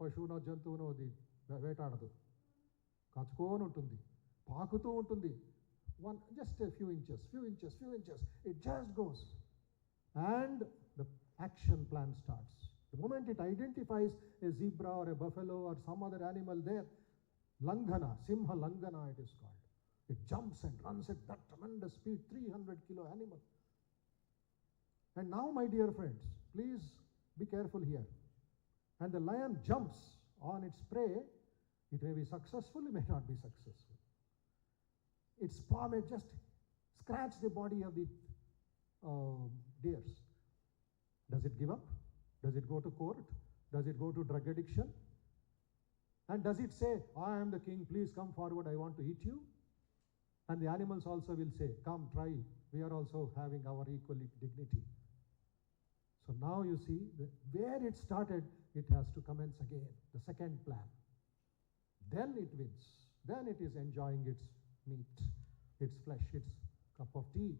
పశువునో జంతువునో అది వేటాడదు, కాచుకొని ఉంటుంది, పాకుతూ ఉంటుంది. Just a few inches, it just goes. And the action plan starts. The moment it identifies a zebra or a buffalo or some other animal there, Langana, Simha Langana it is called. It jumps and runs at that tremendous speed, 300 kilo animal. And now, my dear friends, please be careful here. And the lion jumps on its prey. It may be successful, it may not be successful. Its paw may just scratch the body of the deers. Does it give up? Does it go to court? Does it go to drug addiction? And does it say, I am the king, please come forward, I want to eat you? And the animals also will say, come, try, we are also having our equal dignity. So now you see, where it started, it has to commence again, the second plan. Then it wins. Then it is enjoying its meat, its flesh, its cup of tea.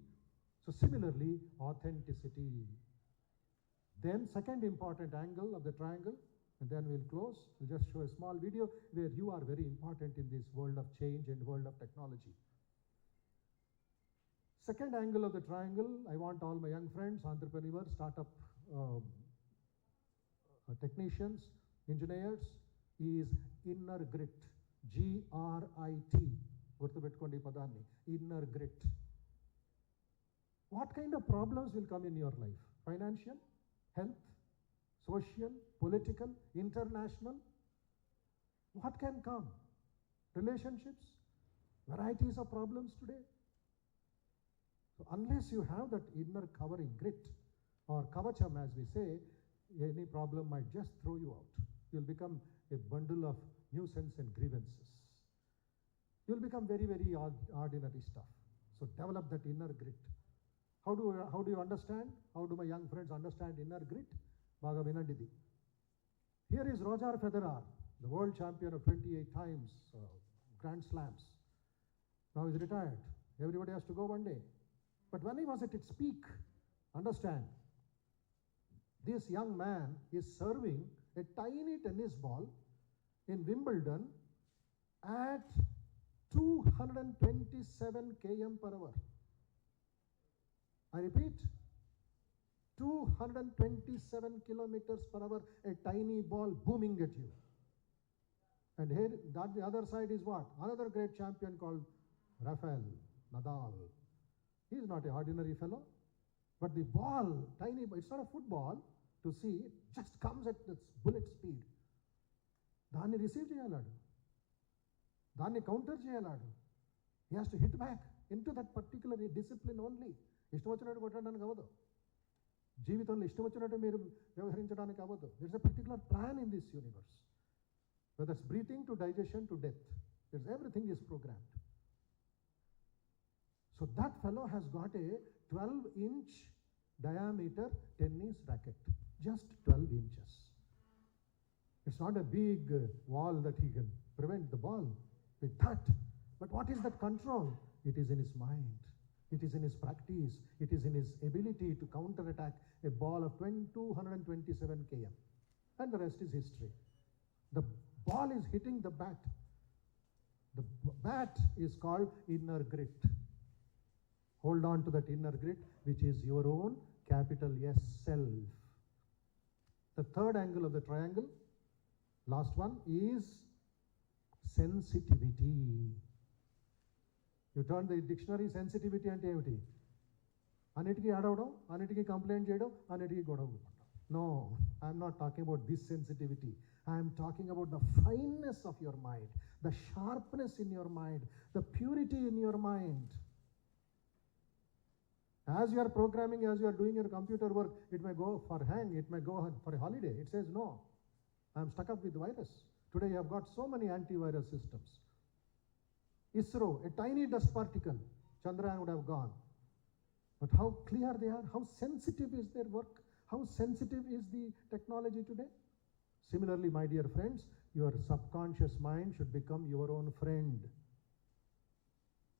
So similarly, authenticity. Then second important angle of the triangle, and then we'll close. We'll just show a small video where you are very important in this world of change and world of technology. Second angle of the triangle, I want all my young friends, entrepreneurs, startup technicians, engineers, is inner grit. GRIT. గుర్తుపెట్టుకోండి ఈ పదాన్ని, inner grit. What kind of problems will come in your life? Financial, health, social, political, international? What can come? Relationships? Varieties of problems today. So unless you have that inner covering, grit, or kavacham as we say, any problem might just throw you out. You'll become a bundle of nuisance and grievances. You'll become very, very ordinary stuff. So develop that inner grit. How do you understand? How do my young friends understand inner grit? Baga vinandidi. Here is Roger Federer, the world champion of 28 times Grand Slams. Now he's retired. Everybody has to go one day. But when he was at its peak, understand, this young man is serving a tiny tennis ball in Wimbledon at 227 km per hour. I repeat, 227 kilometers per hour, a tiny ball booming at you. And here, the other side is what? Another great champion called Rafael Nadal. He is not an ordinary fellow, but the ball, tiny, it's not a football to see, it just comes at its bullet speed. దాన్ని receive చేయలాడు, దాన్ని counter చేయలాడు. He has to hit back into that particular discipline only. ఇష్టం వచ్చినట్టు కొట్టడానికి అవ్వదు, జీవితంలో ఇష్టం వచ్చినట్టు మీరు వ్యవహరించడానికి అవ్వదు. There's a particular plan in this universe, whether it's breathing to digestion to death, everything is programmed. So that fellow has got a 12-inch diameter tennis racket, just 12 inches. It's not a big wall that he can prevent the ball with that. But what is that control? It is in his mind. It is in his practice. It is in his ability to counterattack a ball of 227 km. And the rest is history. The ball is hitting the bat. The bat is called inner grit. Hold on to that inner grit, which is your own capital S self. The third angle of the triangle, last one, is sensitivity. You turn the dictionary, sensitivity ante emiti? Anitiki adavadam, anitiki complaint cheyadam, anitiki godavu. No, I am not talking about this sensitivity. I am talking about the fineness of your mind, the sharpness in your mind, the purity in your mind. As you are programming, as you are doing your computer work, it may go for hang, it may go for a holiday. It says, no, I am stuck up with virus. Today you have got so many antivirus systems. ISRO, a tiny dust particle, Chandrayaan would have gone. But how clear they are, how sensitive is their work, how sensitive is the technology today. Similarly, my dear friends, your subconscious mind should become your own friend.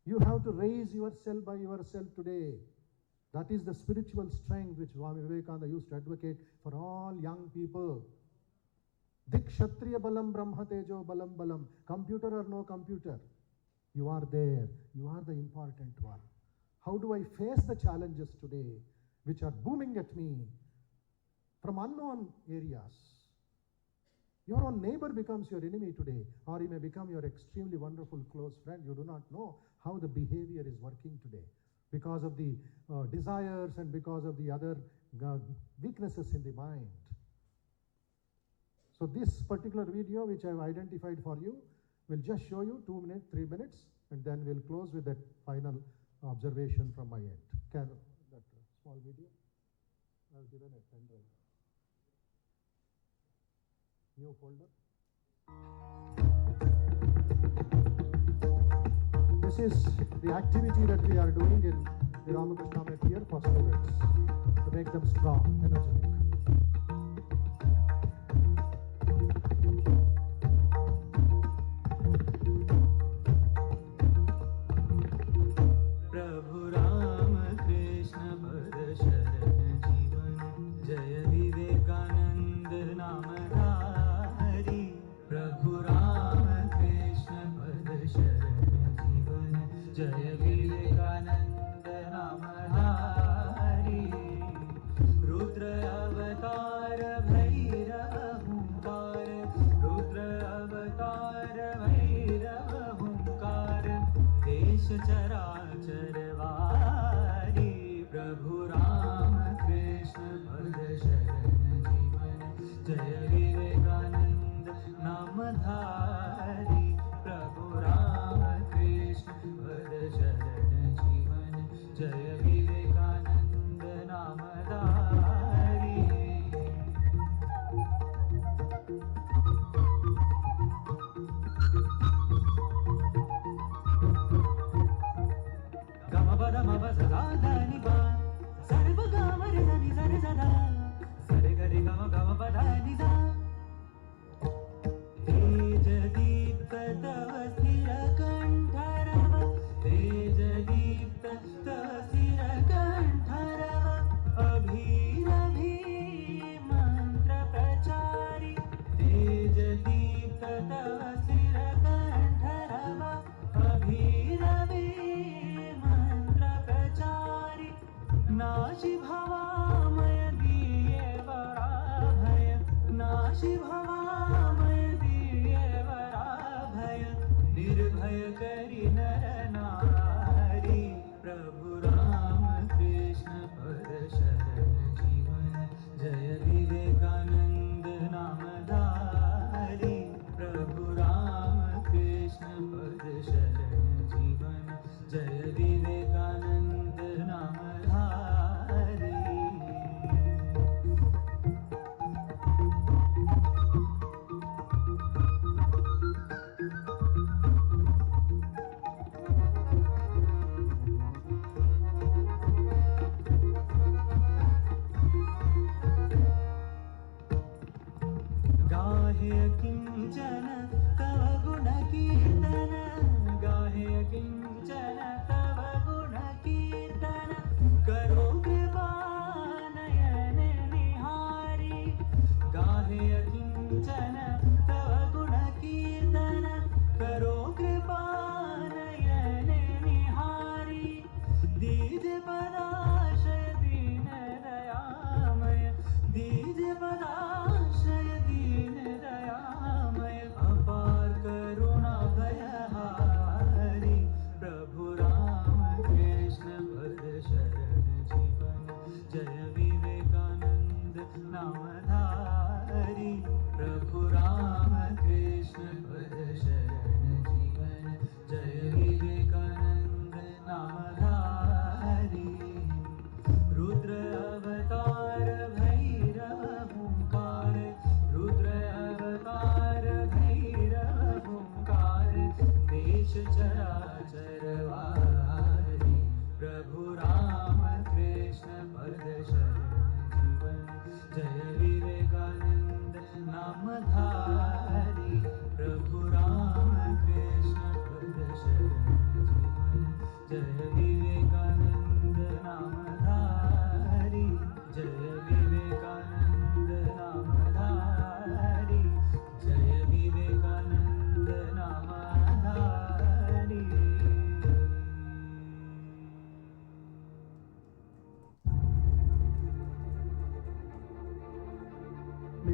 You have to raise yourself by yourself today. That is the spiritual strength which Swami Vivekananda used to advocate for all young people. Dik Kshatriya balam, Brahma tejo balam balam. Computer or no computer, you are there. You are the important one. How do I face the challenges today which are booming at me from unknown areas? Your own neighbor becomes your enemy today, or he may become your extremely wonderful close friend. You do not know how the behavior is working today because of the desires and because of the other weaknesses in the mind. So this particular video which I have identified for you will just show you 2 minutes, 3 minutes, and then we'll close with that final observation from my end. Can that small video? I've given a pen drive. New folder. This is the activity that we are doing in the Ramakrishna Met here for students to make them strong, energetic.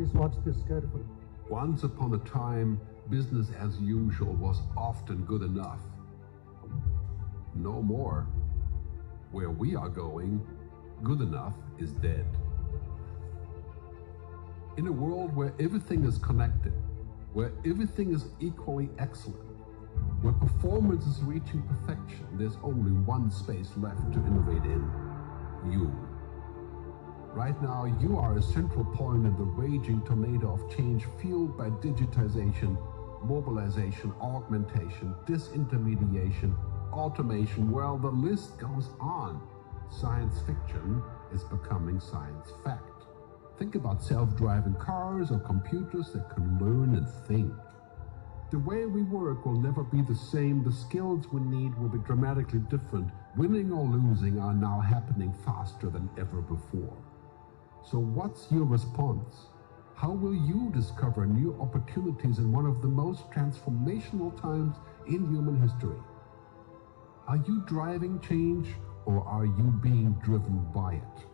Please watch this carefully. Once upon a time, business as usual was often good enough. No more. Where we are going, good enough is dead. In a world where everything is connected, where everything is equally excellent, where performance is reaching perfection, there's only one space left to innovate in: you. Right now, you are a central point in the raging tornado of change fueled by digitization, mobilization, augmentation, disintermediation, automation. Well, the list goes on. Science fiction is becoming science fact. Think about self-driving cars or computers that can learn and think. The way we work will never be the same. The skills we need will be dramatically different. Winning or losing are now happening faster than ever before. So what's your response? How will you discover new opportunities in one of the most transformational times in human history? Are you driving change, or are you being driven by it?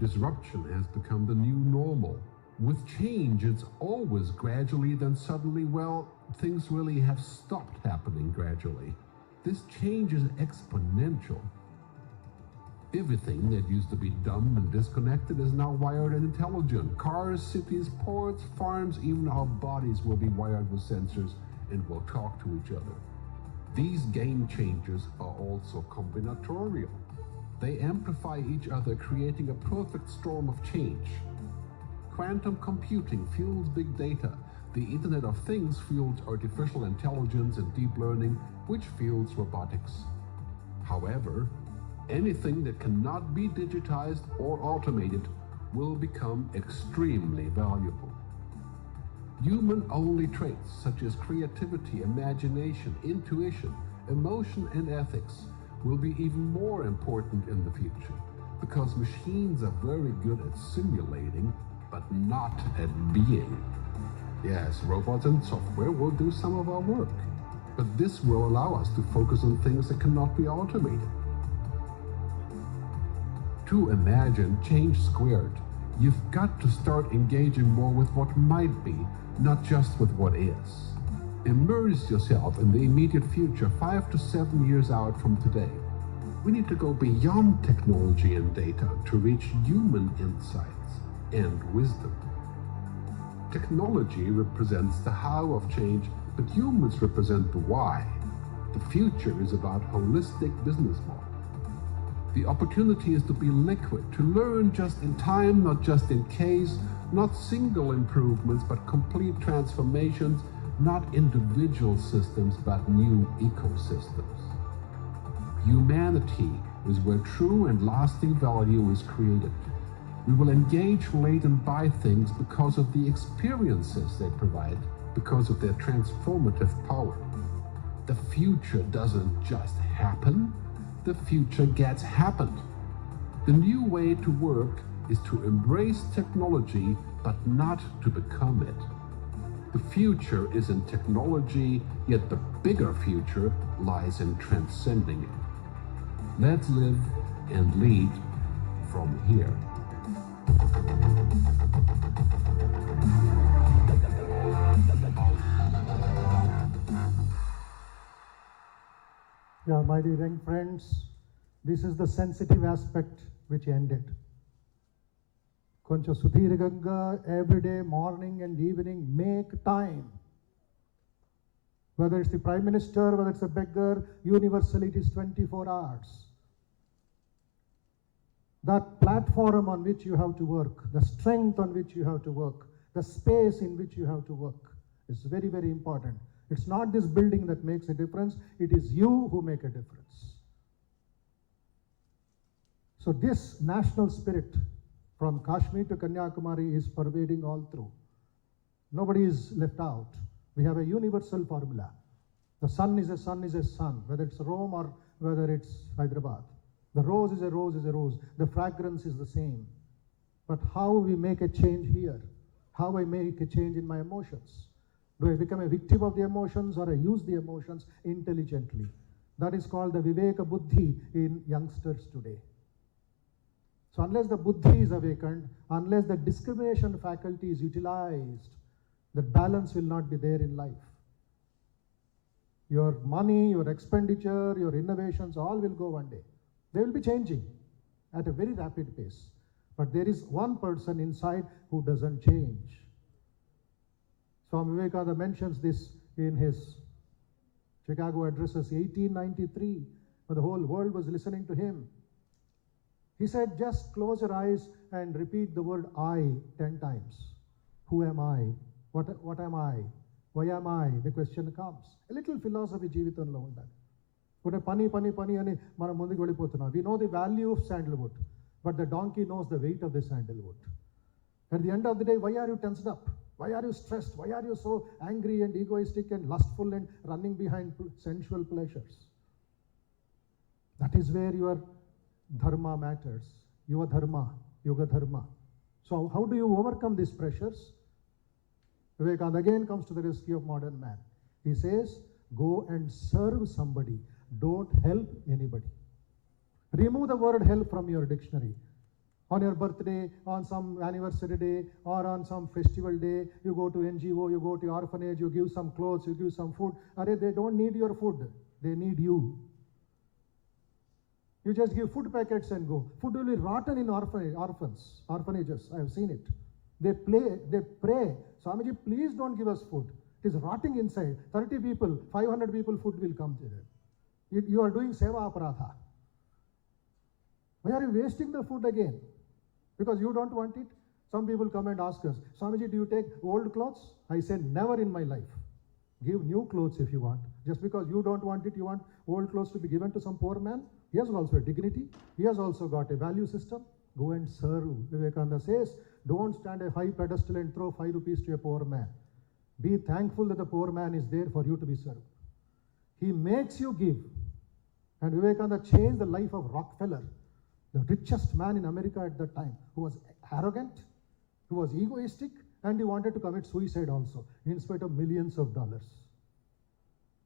Disruption has become the new normal. With change, it's always gradually, then suddenly, well, things really have stopped happening gradually. This change is exponential. Everything that used to be dumb and disconnected is now wired and intelligent. Cars, cities, ports, farms, even our bodies will be wired with sensors and will talk to each other. These game changers are also combinatorial. They amplify each other, creating a perfect storm of change. Quantum computing fuels big data. The Internet of Things fuels artificial intelligence and deep learning, which fuels robotics. However, anything that cannot be digitized or automated will become extremely valuable. Human-only traits such as creativity, imagination, intuition, emotion, and ethics will be even more important in the future, because machines are very good at simulating, but not at being. Yes, robots and software will do some of our work, but this will allow us to focus on things that cannot be automated. To imagine change squared, you've got to start engaging more with what might be, not just with what is. Immerse yourself in the immediate future, 5 to 7 years out from today. We need to go beyond technology and data to reach human insights and wisdom. Technology represents the how of change, but humans represent the why. The future is about holistic business model. The opportunity is to be liquid, to learn just in time, not just in case, not single improvements, but complete transformations, not individual systems, but new ecosystems. Humanity is where true and lasting value is created. We will engage, relate, and buy things because of the experiences they provide, because of their transformative power. The future doesn't just happen. The future gets happened. The new way to work is to embrace technology, but not to become it. The future is in technology, yet the bigger future lies in transcending it. Let's live and lead from here. Yeah, my dear young friends, this is the sensitive aspect which ended. Koncha Sudhirganga, every day, morning and evening, make time. Whether it's the Prime Minister, whether it's a beggar, universally it is 24 hours. That platform on which you have to work, the strength on which you have to work, the space in which you have to work is very, very important. It's not this building that makes a difference, it is you who make a difference. So this national spirit from Kashmir to Kanyakumari is pervading all through. Nobody is left out. We have a universal formula. The sun is a sun is a sun, whether it's Rome or whether it's Hyderabad. The rose is a rose is a rose. The fragrance is the same. But how we make a change here? How I make a change in my emotions? Do I become a victim of the emotions, or I use the emotions intelligently? That is called the Viveka Buddhi in youngsters today. So unless the buddhi is awakened, unless the discrimination faculty is utilized, the balance will not be there in life. Your money, your expenditure, your innovations, all will go one day. They will be changing at a very rapid pace. But there is one person inside who doesn't change. Swami Vivekananda mentions this in his Chicago addresses, 1893, when the whole world was listening to him. He said, just close your eyes and repeat the word I 10 times. Who am I? What am I? Why am I? The question comes. A little philosophy జీవితంలో ఉండాలి. కొన్ని పని అని మనం ముందుకు వెళ్ళిపోతున్నాం. We know the value of sandalwood, but the donkey knows the weight of the sandalwood. At the end of the day, why are you tensed up? Why are you stressed? Why are you so angry and egoistic and lustful and running behind sensual pleasures? That is where your dharma matters. Your dharma, yoga dharma. So how do you overcome these pressures? Vivekananda again comes to the rescue of modern man. He says, go and serve somebody. Don't help anybody. Remove the word help from your dictionary. On your birthday, on some anniversary day, or on some festival day, you go to NGO, you go to orphanage, you give some clothes, you give some food. They don't need your food. They need you. You just give food packets and go. Food will be rotten in orphanages. I have seen it. They pray, Swamiji, please don't give us food. It is rotting inside. 30 people, 500 people, food will come to them. You are doing seva aparadha. Why are you wasting the food again? Because you don't want it? Some people come and ask us, Swamiji, do you take old clothes? I say, never in my life. Give new clothes if you want. Just because you don't want it, you want old clothes to be given to some poor man? He has also a dignity. He has also got a value system. Go and serve. Vivekananda says, don't stand a high pedestal and throw 5 rupees to a poor man. Be thankful that the poor man is there for you to be served. He makes you give. And Vivekananda changed the life of Rockefeller, the richest man in America at that time, who was arrogant, who was egoistic, and he wanted to commit suicide also, in spite of millions of dollars.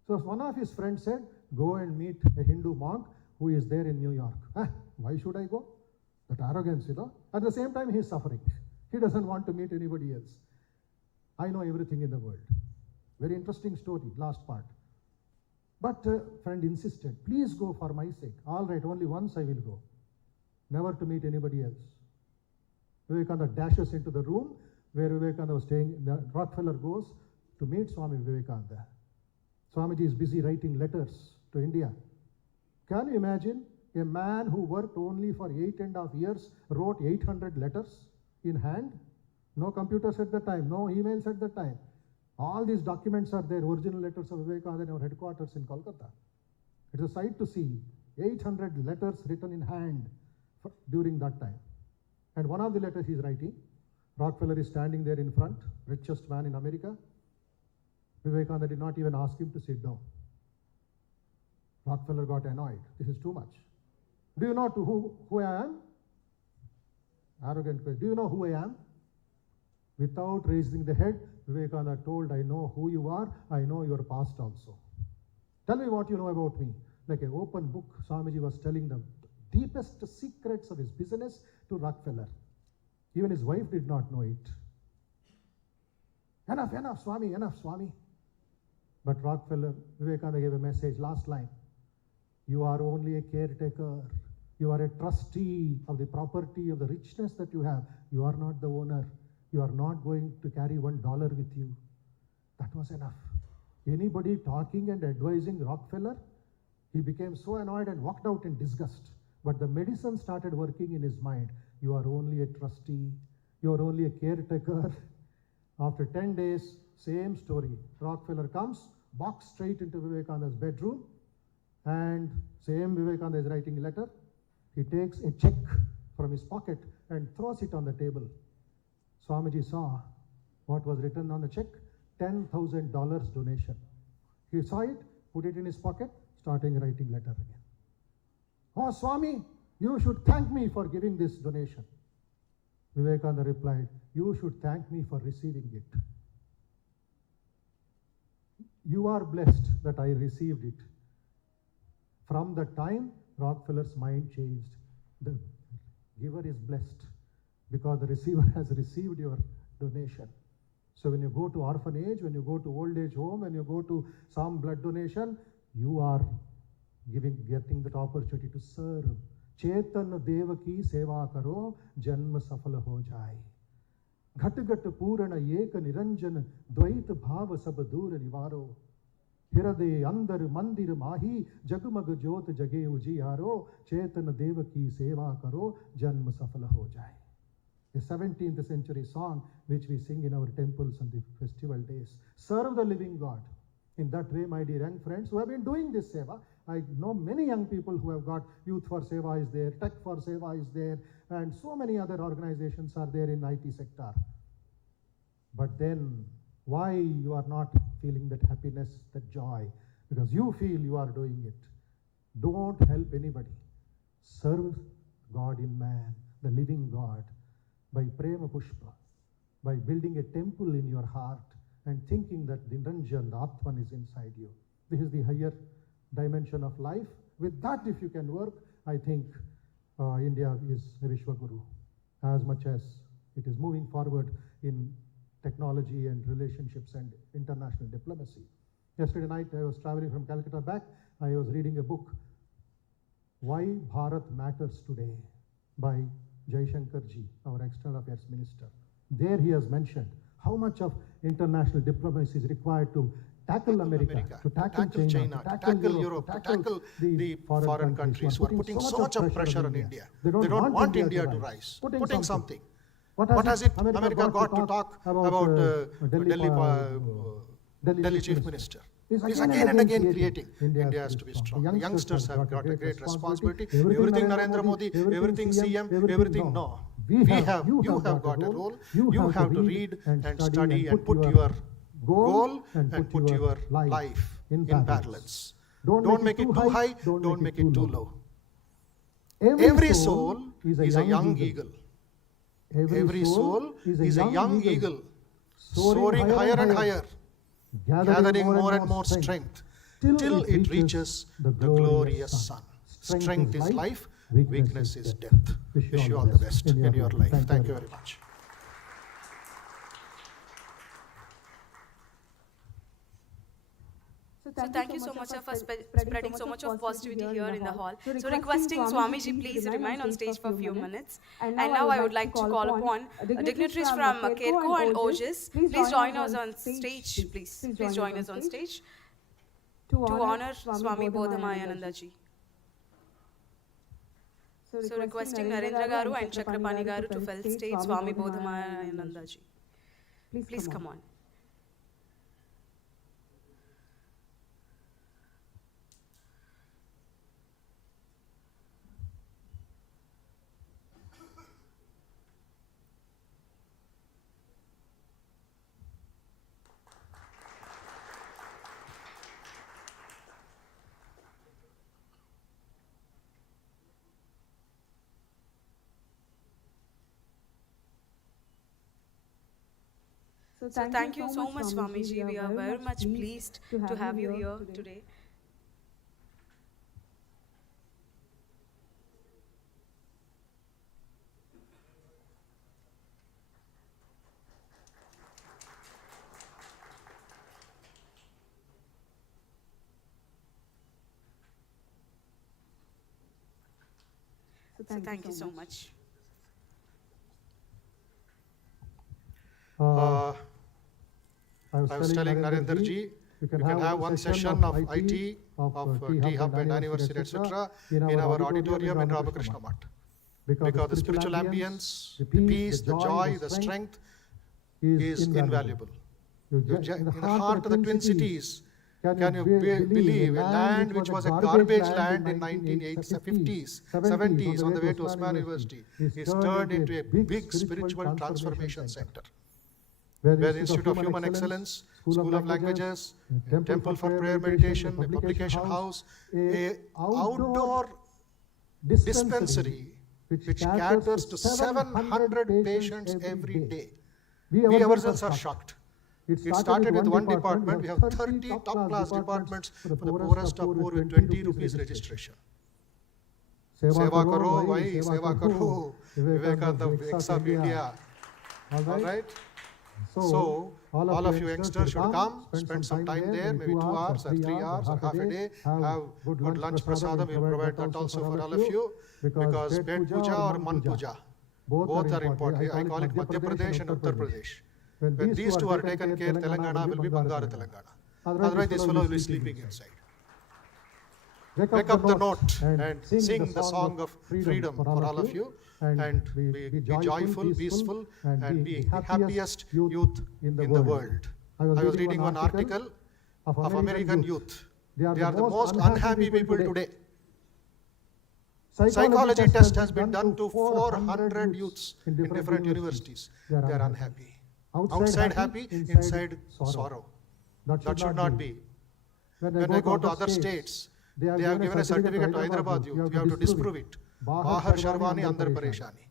So one of his friends said, go and meet a Hindu monk who is there in New York. Why should I go? That arrogance, At the same time, he is suffering. He doesn't want to meet anybody else. I know everything in the world. Very interesting story, last part. But friend insisted, please go for my sake. All right, only once I will go. Never to meet anybody else. Vivekananda dashes into the room where Vivekananda was staying. Rockefeller goes to meet Swami Vivekananda. Swamiji is busy writing letters to India. Can you imagine a man who worked only for 8.5 years wrote 800 letters in hand? No computers at the time, no emails at the time. All these documents are there, original letters of Vivekananda in our headquarters in Kolkata. It's a sight to see. 800 letters written in hand during that time. And one of the letters he's writing, Rockefeller is standing there in front, richest man in America. Vivekananda did not even ask him to sit down. Rockefeller got annoyed. This is too much. Do you know who I am? Arrogant question. Do you know who I am? Without raising the head, Vivekananda told, I know who you are, I know your past also. Tell me what you know about me. Like an open book, Swamiji was telling them deepest secrets of his business to Rockefeller. Even his wife did not know it. Enough, Swami, enough, Swami. But Rockefeller, Vivekananda gave a message, last line. You are only a caretaker. You are a trustee of the property, of the richness that you have. You are not the owner. You are not going to carry $1 with you. That was enough. Anybody talking and advising Rockefeller, he became so annoyed and walked out in disgust. But the medicine started working in his mind. You are only a trustee. You are only a caretaker. After 10 days, same story. Rockefeller comes, walks straight into Vivekananda's bedroom, and same Vivekananda is writing a letter. He takes a check from his pocket and throws it on the table. Swamiji saw what was written on the check, $10,000 donation. He saw it, put it in his pocket, starting writing letter again. Oh, Swami, you should thank me for giving this donation. Vivekananda replied, you should thank me for receiving it. You are blessed that I received it. From the time, Rockefeller's mind changed. The giver is blessed because the receiver has received your donation. So when you go to orphanage, when you go to old age home, when you go to some blood donation, you are getting that opportunity to serve. Chetan Devaki Seva Karo, Janma Safala Ho Jai. Ghat Ghat Purana Eka Niranjan, Dvait Bhava Sabadur Nivaro. Hirade Andar Mandir Mahi, Jagmag Jot Jage Ujiyaro, Chetan Devaki Seva Karo, Janma Safala Ho Jai. A 17th century song which we sing in our temples on the festival days. Serve the living God. In that way, my dear young friends who have been doing this seva, I know many young people who have got Youth for Seva is there, Tech for Seva is there, and so many other organizations are there in IT sector. But then, why you are not feeling that happiness, that joy? Because you feel you are doing it. Don't help anybody. Serve God in man, the living God, by Prema Pushpa, by building a temple in your heart and thinking that the Niranjan, the Atman is inside you. This is the higher dimension of life. With that, if you can work, I think India is a Vishwaguru. As much as it is moving forward in technology and relationships and international diplomacy. Yesterday night, I was traveling from Calcutta back. I was reading a book, Why Bharat Matters Today, by Jaishankar ji, our External Affairs Minister. There he has mentioned how much of international diplomacy is required to tackle America, to tackle China, to tackle Europe, to tackle the foreign countries who are putting so much of pressure on India. They don't want India to rise. Putting something. What has it America got to talk about Delhi Chief Minister? Is again and again creating. India has to be strong. The youngsters have got a great responsibility. Everything Narendra Modi, everything CM, everything no. You have got a role. You have to read and study and put your goal and put your life in balance. Don't make it too high, don't make it too low. Every soul is a young eagle. Every soul is a young eagle, soaring higher and higher, gathering more and more strength, till it reaches the glorious sun. Strength is life, weakness is death. Wish you all the best in your life. Thank you very much. So thank you so much for spreading so much of positivity here in the hall. So requesting Swamiji please remain on stage for a few minutes. And now I would like to call upon dignitaries from KERCO and OJIS. Please join us on stage, please. Please join us on stage to honor Swami Bodhamayananda ji. So requesting Narendra Garu and Chakrapani Garu to fill stage Swami Bodhamayananda ji. Please come on. So thank you so much, Swamiji. We are very much pleased to have you here today. So thank you so much. I was telling Narendra ji, you can have one session of IT, of T-Hub and anniversary, etc. in our auditorium in Ramakrishna Math. Because the spiritual ambience, the peace, the joy, the strength is invaluable. In the heart of the Twin Cities, can you believe a land which was a garbage land in 1950s, 70s on the way to Osman University is turned into a big spiritual transformation center, where the Institute of Human Excellence, School of Languages, Temple for Prayer Meditation, a publication house, a outdoor dispensary which caters to 700 patients every day. We ourselves are shocked. It started with one department. We have 30 top-class departments for the poorest of poor with 20 rupees registration. Seva karo, bhai, seva karo. Vivekananda X of India. All right? So, all of you youngsters should come, spend some time there, maybe 2 hours or 3 hours or half a day, have good lunch prasadam. We'll provide that also for all of you, because Pet Puja or Man Puja, both are important. I call it Madhya Pradesh and Uttar Pradesh. When these two are taken care, Telangana will be Bangara Telangana. Otherwise, this fellow will be sleeping inside. Wake up the note and sing the song of freedom for all of you, and be joyful, peaceful, and be the happiest youth in the world. I was reading one article of American youth. They are the most unhappy people today. Psychology test has been done to 400 youths in different universities. They are unhappy. Outside happy, inside sorrow. That should not be. When I go to other states, they have given a certificate to Hyderabad youth. You have to disprove it. Bahar Sharwani, Andar Pareshani.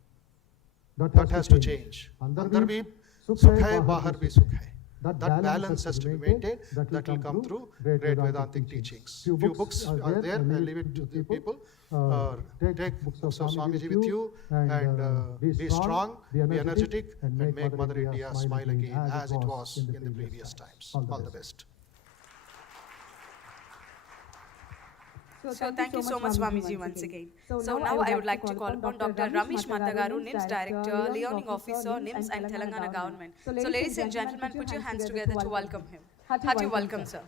That has to change. Andar bhi sukh hai, bahar bhi sukh hai. That balance has to be maintained. That will come through great Vedantic teachings. Few books are there. I leave it to the people. Take books of Swamiji with you, and be strong, be energetic, and make Mother India smile again as it was in the previous times. All the best. So thank you so much, Swamiji, once again. So now I would like to call upon Dr. Ramesh Matagaru, NIMS Director, Learning Officer, NIMS and Telangana Government. So ladies and gentlemen, put your hands together to welcome him. Hearty welcome, sir.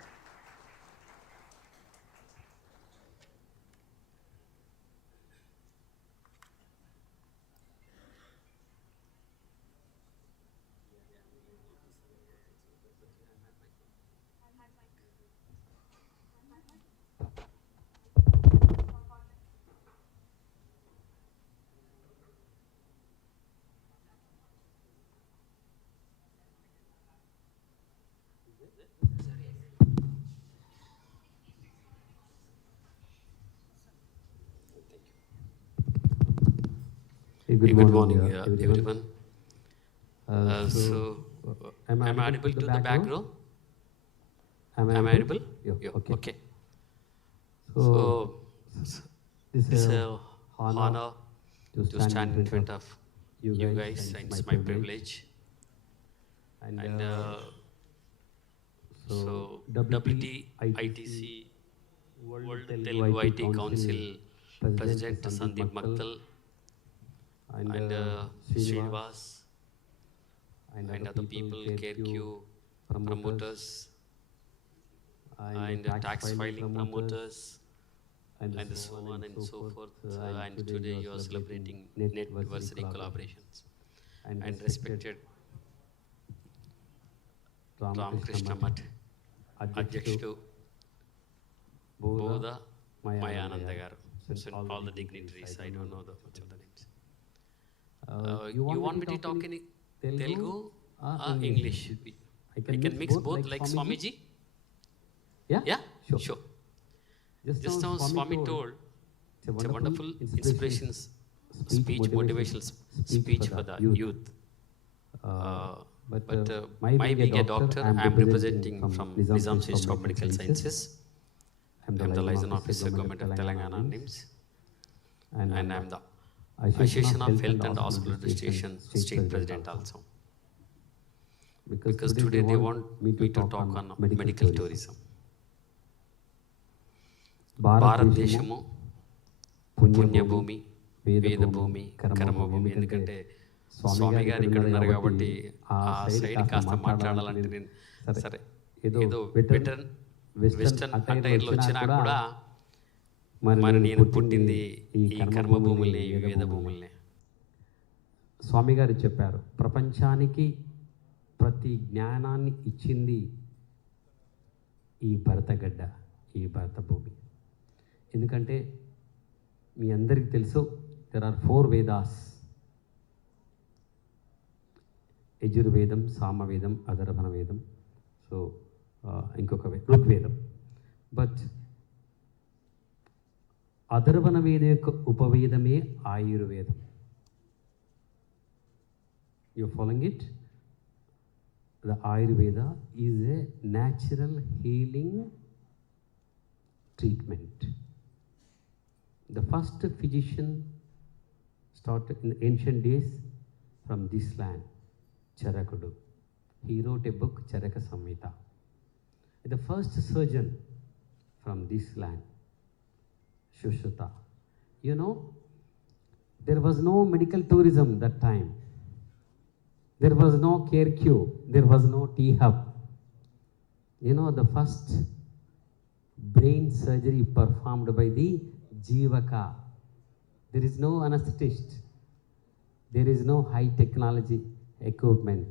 Good morning, everyone. So, am I audible to the back row? Am I audible? Yeah. Okay. So, it's an honor to stand in front of you guys, and it's my privilege. And so, WTITC World Telugu IT Council President Sandeep Maktal, and Srinivas, and other people, KRQ promoters, and tax filing promoters, and so on and so forth. And today you are celebrating NetVersary collaborations. And respected Ramakrishna Math Adhyakshudu Bodha Mayananda Garu, all the dignitaries. I don't know much of the names. You want me to talk in Telugu or English? I can mix both like Swamiji? Yeah? Sure. Just now Swami told, it's a wonderful inspiration speech, motivational speech for the youth. But my being a doctor, I am representing from Nizam Institute of Medical Sciences. I am the liaison officer, Government of Telangana NIMS. And I am the Association of Health and Hospital Administration State President also. Because today they want me to talk on medical tourism. Bharat Deshamu, Punya Bhumi, Veda Bhumi, Karma Bhumi. ఎందుకంటే స్వామి గారు ఇక్కడ ఉన్నారు కాబట్టి ఆ side కాస్త మాట్లాడాలంటే నేను సరే ఏదో వెస్టర్న్ అటైర్లో వచ్చినా కూడా మరి నేను పుట్టింది ఈ కర్మభూముల్ని, ఈ వేద భూముల్ని. స్వామి గారు చెప్పారు, ప్రపంచానికి ప్రతి జ్ఞానాన్ని ఇచ్చింది ఈ భరతగడ్డ, ఈ భరత భూమి. ఎందుకంటే మీ అందరికీ తెలుసు, దెర్ ఆర్ 4 వేదాస్: యజుర్వేదం, సామవేదం, అధర్వణ వేదం, సో ఇంకొక ఋగ్వేదం. బట్ అధర్వణ వేద యొక్క ఉపవేదమే ఆయుర్వేదం. You following it? The Ayurveda is a natural healing treatment. The first physician started in the ancient days from this land, Charakudu. He wrote a book, Charaka Samhita. The first surgeon from this land, Shushruta. You know, there was no medical tourism that time. There was no care queue. There was no T-hub. You know, the first brain surgery performed by the Jivaka. There is no anesthetist. There is no high technology equipment.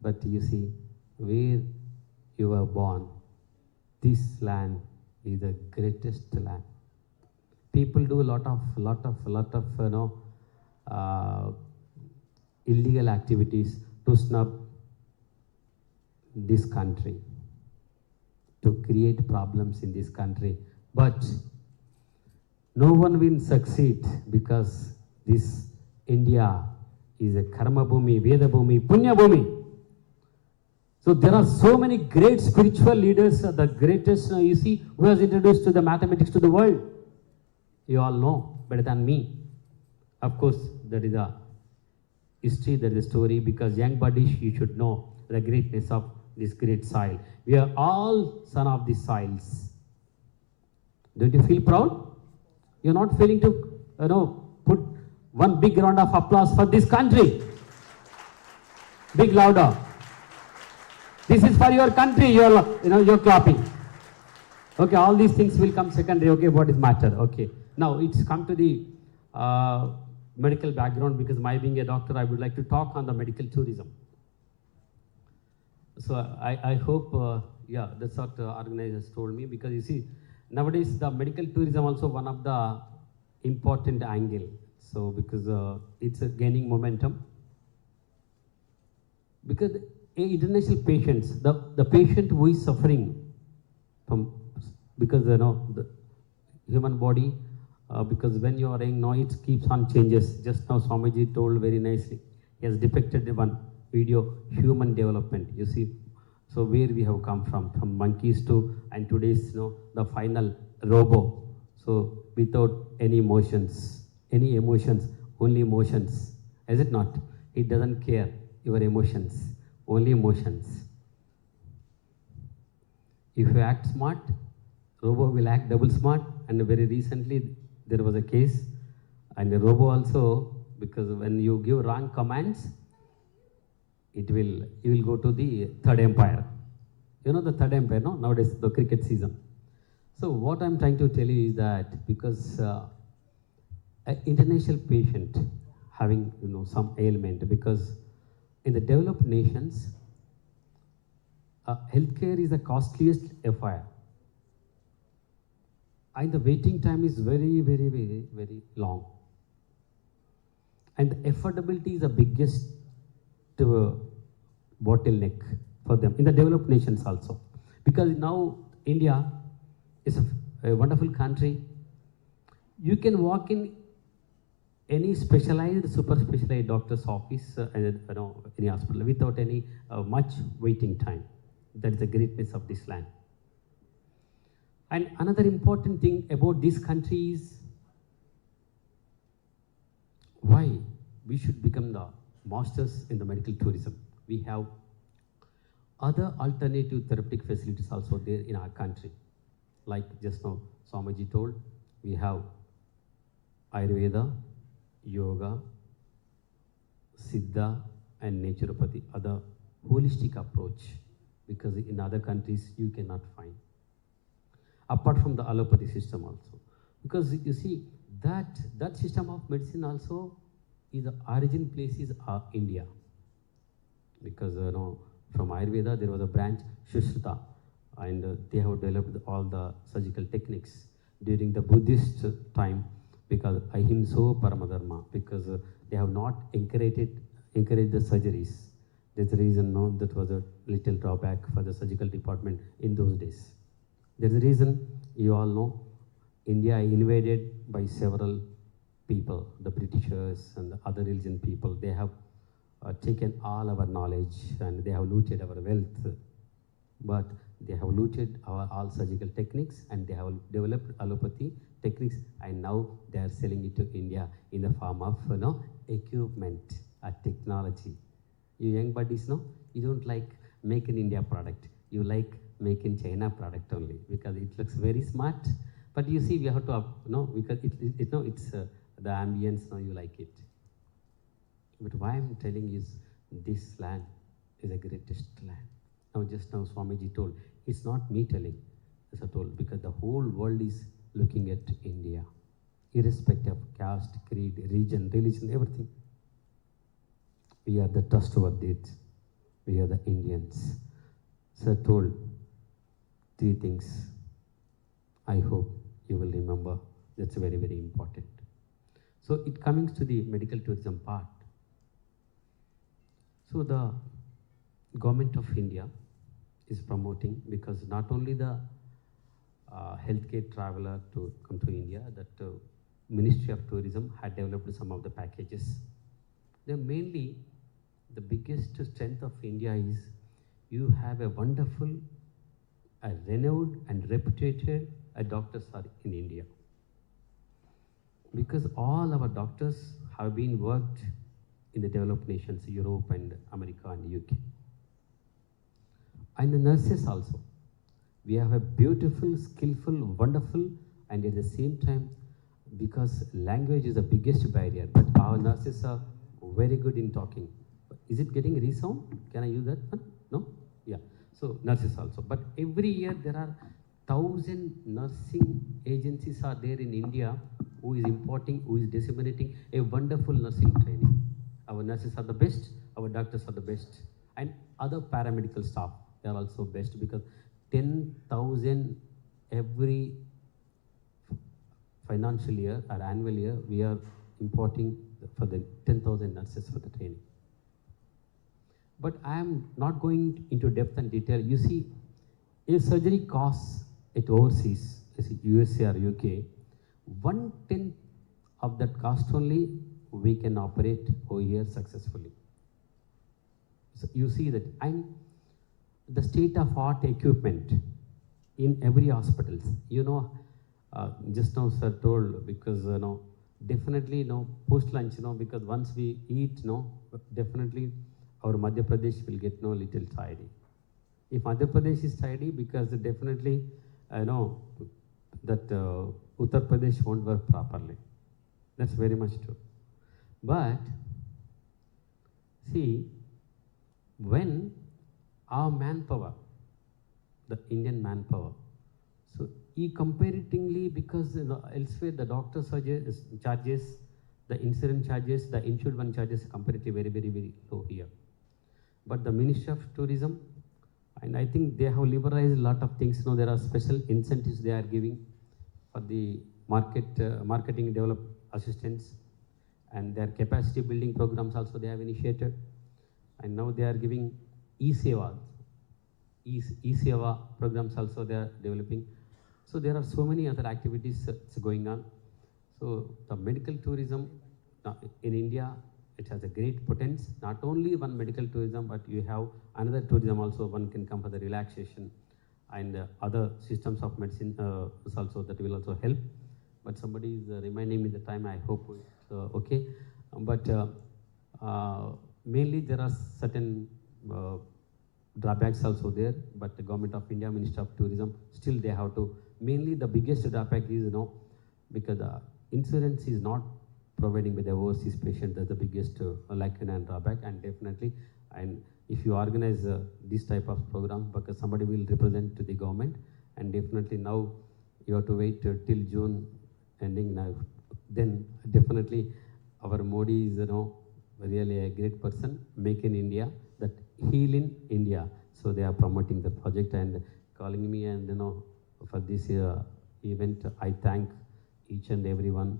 But you see, where you were born, this land is the greatest land. People do a lot of illegal activities to snub this country, to create problems in this country. But no one will succeed because this India is a karma bhumi, veda bhumi, punya bhumi. So there are so many great spiritual leaders, the greatest, you see, who has introduced to the mathematics to the world. You all know better than me. Of course, that is a history, that is a story, because young buddies, you should know the greatness of this great soil. We are all son of these soils. Don't you feel proud? You're not feeling to, put one big round of applause for this country. Big louder. This is for your country, you're clapping. Okay, all these things will come secondary. Okay, what is matter? Okay. Now, it's come to the medical background, because my being a doctor, I would like to talk on the medical tourism. So, I hope, that's what organizers told me, because you see, nowadays the medical tourism also one of the important angle. So, because it's gaining momentum. Because international patients, the patient who is suffering from, because the human body, because when you are young, now it keeps on changes. Just now Swamiji told very nicely. He has depicted one video, human development. You see, so where we have come from monkeys to, and today's, the final robo. So without any emotions, only emotions. Is it not? It doesn't care your emotions, only emotions. If you act smart, robo will act double smart. And very recently there was a case, and the robo also, because when you give wrong commands, you will go to the third empire. You know the third empire, no? Nowadays the cricket season. So what I'm trying to tell you is that because an international patient having some ailment, because in the developed nations, healthcare is the costliest affair. And the waiting time is very, very, very, very long. And the affordability is the biggest bottleneck for them, in the developed nations also. Because now India is a wonderful country. You can walk in any specialized, super specialized doctor's office, any hospital, without any much waiting time. That is the greatness of this land. And another important thing about this country is why we should become the masters in the medical tourism. We have other alternative therapeutic facilities also there in our country. Like just now Swamiji told, we have Ayurveda, Yoga, Siddha and Naturopathy, other holistic approach, because in other countries you cannot find. Apart from the allopathy system also. Because you see, that system of medicine also is the origin place is India. Because from Ayurveda there was a branch, Shushruta, and they have developed all the surgical techniques during the Buddhist time, because ahimso paramadharma, because they have not encouraged the surgeries. That's the reason that was a little drawback for the surgical department in those days. That's the reason you all know India invaded by several people, the Britishers and the other religion people. They have taken all our knowledge and they have looted our wealth, but they have looted our all surgical techniques, and they have developed allopathy techniques, and now they are selling it to India in the form of equipment or technology. You young buddies, you don't like make in India product. You like make in China product only because it looks very smart. But you see, we have to because it's the ambience. You like it. But why I'm telling is this land is the greatest land. Now, just now Swamiji told, it's not me telling, as I told, because the whole world is looking at India, irrespective of caste, creed, region, religion, everything. We are the trustworthy. We are the Indians. So I told 3 things. I hope you will remember. That's very, very important. So it comes to the medical tourism part. So the government of India is promoting, because not only the healthcare traveler to come to India, that Ministry of Tourism had developed some of the packages. They're mainly, the biggest strength of India is you have a wonderful, renowned and reputed doctors are in India. Because all our doctors have been worked in the developed nations, Europe and America and UK. And the nurses also. We have a beautiful, skillful, wonderful, and at the same time, because language is the biggest barrier, but our nurses are very good in talking. Is it getting resound? Can I use that one? No? Yeah. So nurses also. But every year there are 1,000 nursing agencies are there in India who is importing, who is disseminating a wonderful nursing training. Our nurses are the best, our doctors are the best, and other paramedical staff, they are also best, because 10,000 every financial year or annual year, we are importing for the 10,000 nurses for the training. But I am not going into depth and detail. You see, if surgery costs at overseas, USA or UK, 1/10 of that cost only we can operate over here successfully. So you see that, and the state-of-art equipment in every hospital. Just now sir told, because definitely post lunch, because once we eat, definitely our Madhya Pradesh will get little tidy. If Madhya Pradesh is tidy, because definitely that Uttar Pradesh won't work properly. That's very much true. But see, when our manpower, the Indian manpower, so comparatively, because elsewhere the doctor charges, the insurance charges, the insured one charges comparatively very, very, very low here. But the Ministry of Tourism, and I think they have liberalized a lot of things. There are special incentives they are giving for the marketing develop assistance, and their capacity building programs also they have initiated. And now they are giving e-seva programs also they are developing. So there are so many other activities going on. So the medical tourism in India, it has a great potential. Not only one medical tourism, but you have another tourism also. One can come for the relaxation, and other systems of medicine also that will also help. But somebody is reminding me the time. I hope it's okay. But mainly there are certain drawbacks also there. But the Government of India, Ministry of Tourism, still they have to. Mainly the biggest drawback is because the insurance is not providing with the overseas patient. That's the biggest lack and drawback. And definitely, and if you organize this type of program, because somebody will represent to the government, and definitely now you have to wait till June ending now. Then definitely our Modi is really a great person. Make in India, that heal in India. So they are promoting the project and calling me, and for this event, I thank each and everyone.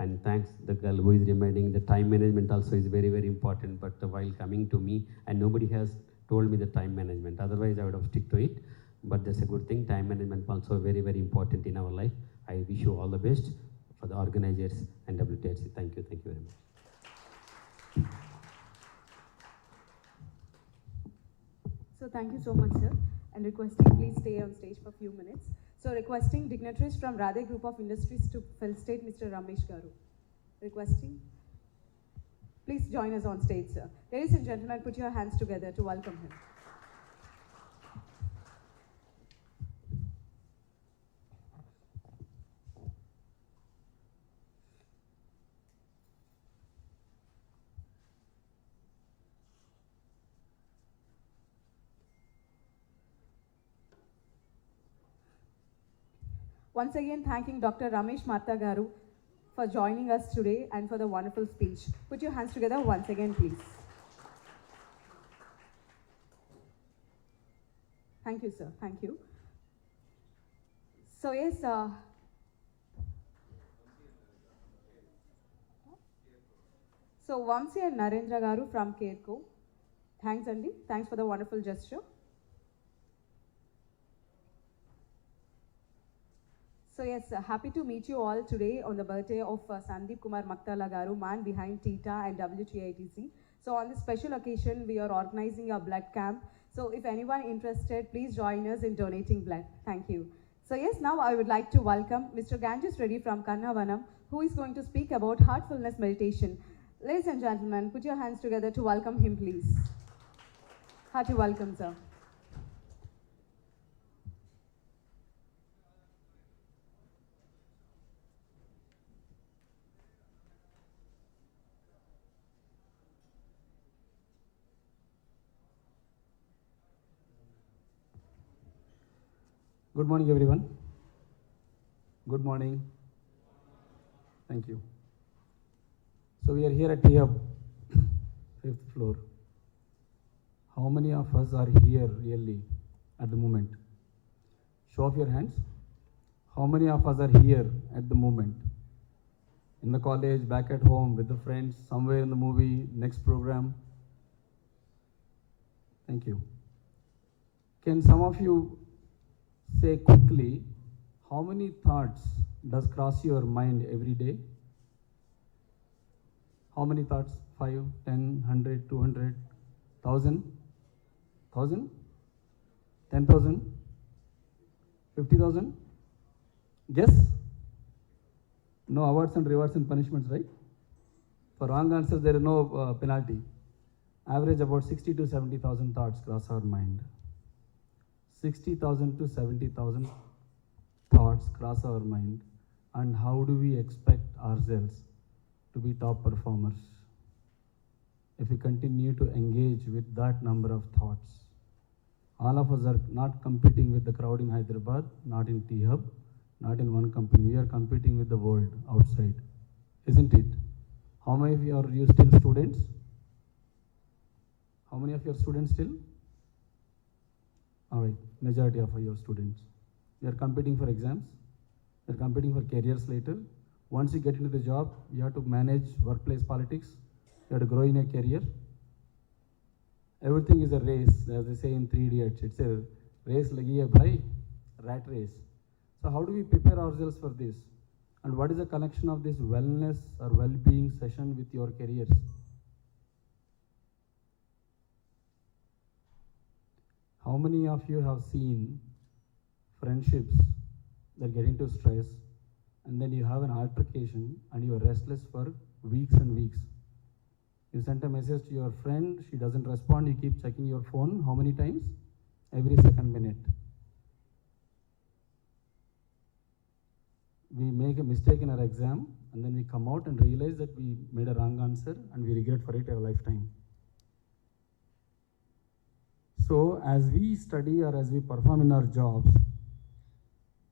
And thanks the girl who is reminding. The time management also is very, very important. But while coming to me, and nobody has told me the time management. Otherwise, I would have stick to it. But that's a good thing. Time management also very, very important in our life. I wish you all the best for the organizers and WTITC. Thank you very much. So thank you so much, sir. and requesting please stay on stage for a few minutes. So requesting dignitaries from Radhe Group of Industries to felicitate Mr. Ramesh Garu. Requesting. Please join us on stage, sir. Ladies and gentlemen, put your hands together to welcome him. Once again, thanking Dr. Ramesh Martha Garu for joining us today and for the wonderful speech. Put your hands together once again, please. Thank you, sir. Thank you. So yes, so Vamsi and Narendra Garu from KSHETRADARSINI. Thanks, Andy. Thanks for the wonderful gesture. So yes, happy to meet you all today on the birthday of Sandeep Kumar Maktala Garu, man behind TITA and WTITC. So on this special occasion, we are organizing a blood camp. So if anyone interested, please join us in donating blood. Thank you. So yes, now I would like to welcome Mr. Ganges Reddy from Kannavanam, who is going to speak about heartfulness meditation. Ladies and gentlemen, put your hands together to welcome him, please. Hearty welcome, sir. Good morning, everyone. Good morning. Thank you. So we are here at Thub, 5th floor. How many of us are here really at the moment? Show of your hands. How many of us are here at the moment? In the college, back at home, with the friends, somewhere in the movie, next program? Thank you. Can some of you say quickly, how many thoughts does cross your mind every day? How many thoughts? 5, 10, 100, 200, 1,000? 1,000? 10,000? 50,000? Guess? No awards and rewards and punishments, right? For wrong answers, there is no penalty. Average about 60 to 70,000 thoughts cross our mind. 60,000 to 70,000 thoughts cross our mind. And how do we expect ourselves to be top performers if we continue to engage with that number of thoughts? All of us are not competing with the crowd in Hyderabad, not in T-Hub, not in one company. We are competing with the world outside, isn't it? How many of you are still students? How many of you are students still? All right, majority of your students. We are competing for exams. We are competing for careers later. Once you get into the job, you have to manage workplace politics. You have to grow in a career. Everything is a race, as they say in 3 Idiots. It's a race lagi hai bhai, rat race. So how do we prepare ourselves for this? And what is the connection of this wellness or well-being session with your careers? How many of you have seen friendships that get into stress and then you have an altercation and you are restless for weeks and weeks? You sent a message to your friend, she doesn't respond, you keep checking your phone. How many times? Every second minute. We make a mistake in our exam and then we come out and realize that we made a wrong answer and we regret for it a lifetime. So as we study or as we perform in our jobs,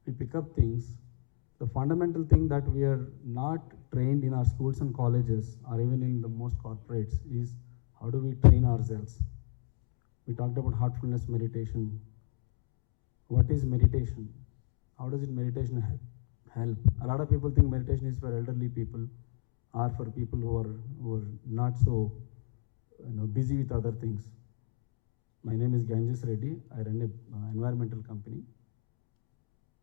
we pick up things. The fundamental thing that we are not trained in our schools and colleges or even in the most corporates is how do we train ourselves? We talked about heartfulness meditation. What is meditation? How does meditation help? A lot of people think meditation is for elderly people or for people who are not so busy with other things. My name is Ganges Reddy. I run an environmental company.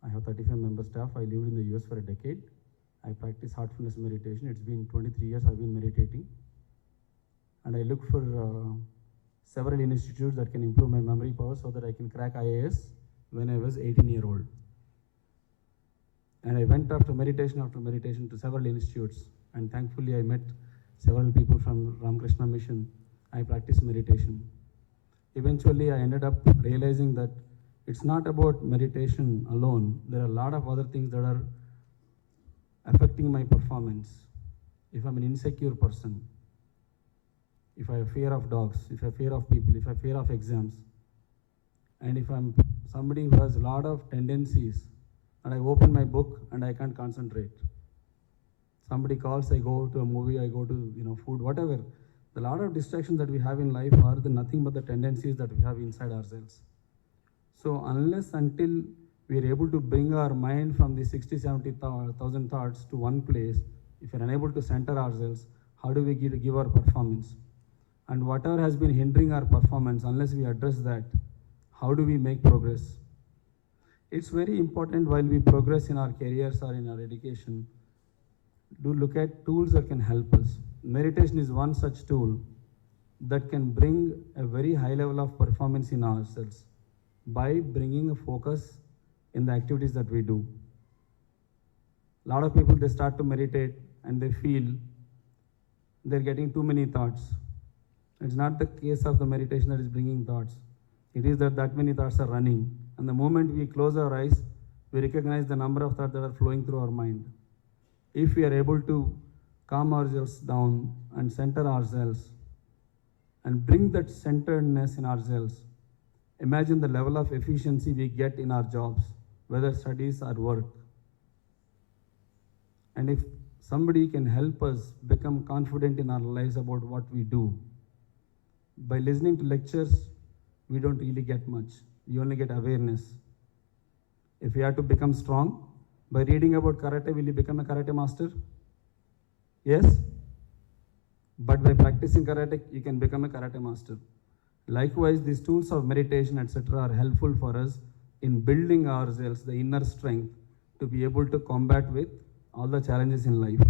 I have 35 member staff. I lived in the US for a decade. I practice heartfulness meditation. It's been 23 years I've been meditating. And I look for several institutes that can improve my memory power so that I can crack IAS when I was 18-year-old. And I went after meditation to several institutes, and thankfully I met several people from Ramakrishna Mission. I practiced meditation. Eventually I ended up realizing that it's not about meditation alone. There are a lot of other things that are affecting my performance. If I'm an insecure person, if I have fear of dogs, if I have fear of people, if I have fear of exams, and if I'm somebody who has a lot of tendencies, and I open my book and I can't concentrate. Somebody calls, I go to a movie, I go to food, whatever. The lot of distractions that we have in life are nothing but the tendencies that we have inside ourselves. So unless until we are able to bring our mind from the 60,000-70,000 thoughts to one place, if we are unable to center ourselves, how do we give our performance? And whatever has been hindering our performance, unless we address that, how do we make progress? It's very important while we progress in our careers or in our education, do look at tools that can help us. Meditation is one such tool that can bring a very high level of performance in ourselves by bringing a focus in the activities that we do. A lot of people, they start to meditate and they feel they're getting too many thoughts. It's not the case of the meditation that is bringing thoughts. It is that many thoughts are running. And the moment we close our eyes, we recognize the number of thoughts that are flowing through our mind. If we are able to calm ourselves down and center ourselves and bring that centeredness in ourselves, imagine the level of efficiency we get in our jobs, whether studies or work. And if somebody can help us become confident in our lives about what we do, by listening to lectures, we don't really get much. We only get awareness. If we have to become strong, by reading about karate, will you become a karate master? Yes? But by practicing karate, you can become a karate master. Likewise, these tools of meditation, etc. are helpful for us in building ourselves the inner strength to be able to combat with all the challenges in life.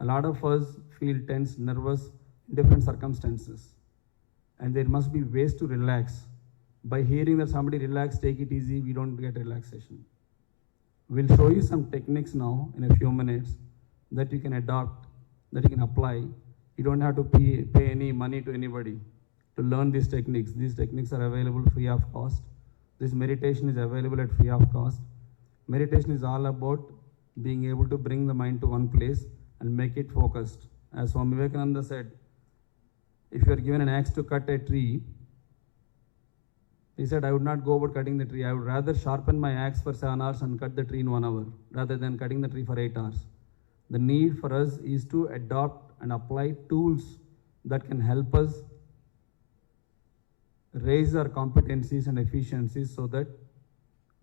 A lot of us feel tense, nervous in different circumstances. And there must be ways to relax. By hearing that somebody relax, take it easy, we don't get relaxation. We'll show you some techniques now in a few minutes that you can adopt, that you can apply. You don't have to pay any money to anybody to learn these techniques. These techniques are available free of cost. This meditation is available at free of cost. Meditation is all about being able to bring the mind to one place and make it focused. As Swami Vivekananda said, if you are given an axe to cut a tree, he said, I would not go about cutting the tree. I would rather sharpen my axe for 7 hours and cut the tree in 1 hour, rather than cutting the tree for 8 hours. The need for us is to adopt and apply tools that can help us raise our competencies and efficiencies so that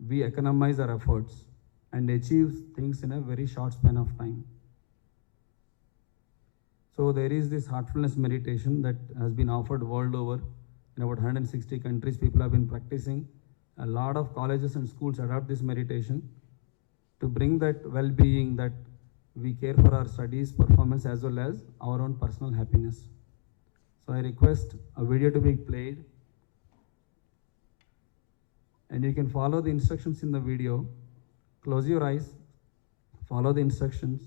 we economize our efforts and achieve things in a very short span of time. So there is this heartfulness meditation that has been offered world over. In about 160 countries, people have been practicing. A lot of colleges and schools adopt this meditation to bring that well-being, that we care for our studies, performance, as well as our own personal happiness. So I request a video to be played, and you can follow the instructions in the video. Close your eyes, follow the instructions.